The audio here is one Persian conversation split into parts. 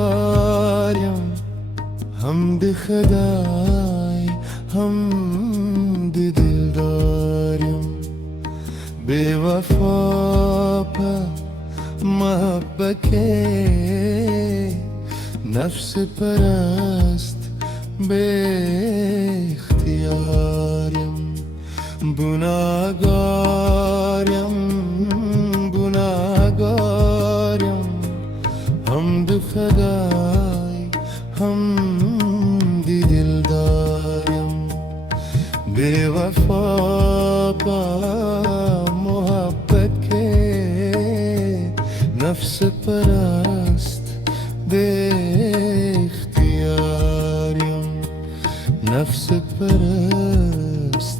गुनाहगारम हमद खुदाई हमद दिलदारम बेवफा मोहब्बत के नफ्स परस्त बेख्तियारम गुनाहगारम हमद खुदाई हमद दिलदारम बेवफा मोहब्बत के नफ्स परस्त बेख्तियारम नफ्स परस्त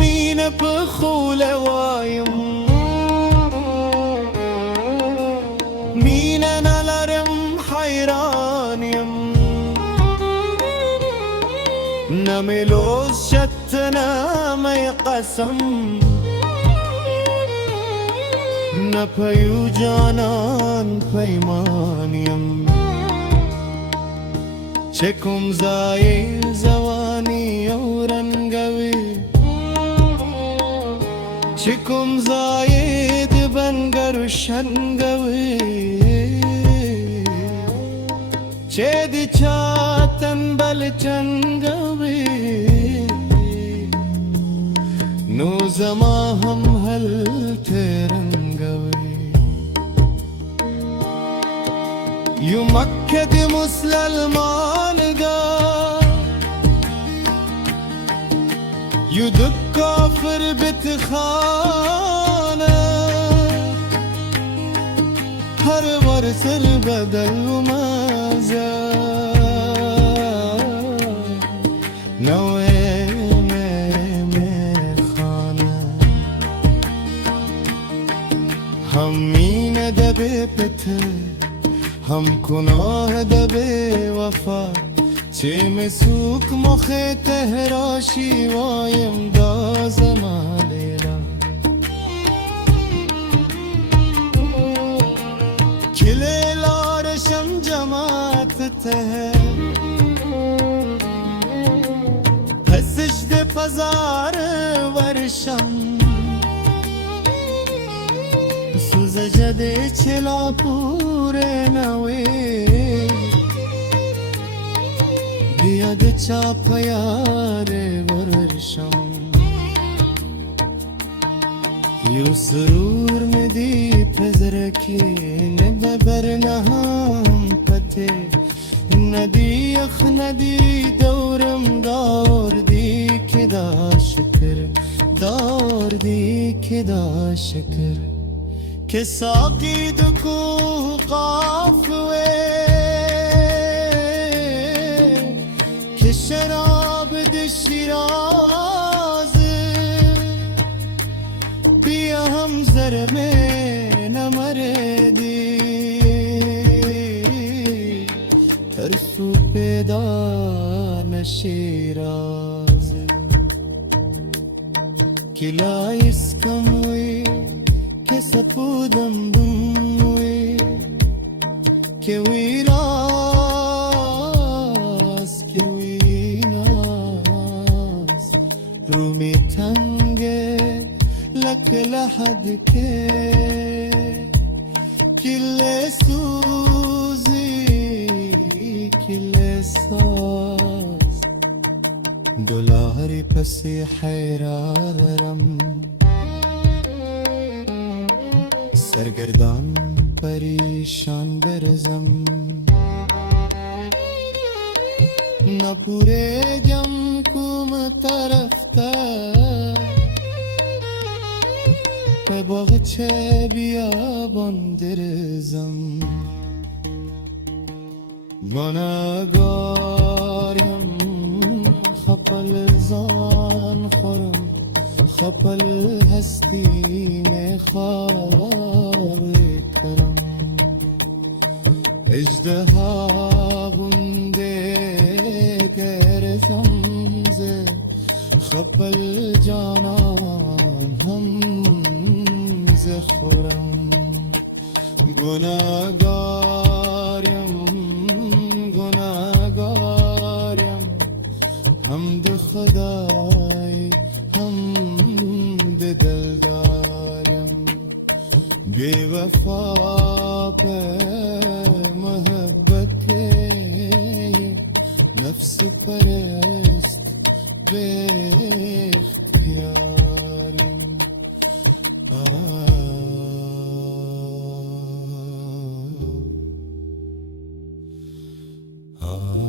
مين بخول وايم مين انا لرم حيرانيم نملوز شتنا ما يقسم نبيو جانان پیمانیم چکم زایر زوانی اورنگوی چکم زاید بنگر شنگوی چید چاتن بل چنگوی نو زما هم هل ترنگوی یو مکد مسلمان گا یو دک کافر بتخانه هر ورسل بدل مازا نوے میں خانه هم مین دبی پته هم گناه دبی وفا چه مسوک مخ تهراشی وایم دا زمالیلا کلی لارشم جماعت ته پسش ده پزار ورشم سوز جده چلا پوره نوی بیاد چاپ یار ورشم یو سرور ندی پزرکی نببر نهام پته ندی اخ ندی دورم دار دی که دا شکر دار دی که دا شکر که ساقی دکو قافوه شراب ده شیراز بیا هم زرمه نمردی ترسو پیدا نشیراز کلا اسکموی که سپودم دموی که ویراز که رومی تنگه لک لحد के किले सूजी किले साज دولاري پسی حیرارم سرگردان پریشان برزم نپوریگم کم طرفته به باغچه بیابان درزم گناهگاریم خپل زان خورم خپل هستی میخواه کرم اجدها گنده گرزم زه خپل جانان هم زخورم گناهگاریم حمد خدای حمد دلداریم بی وفا به محبت نفس پرست به اختیاریم آه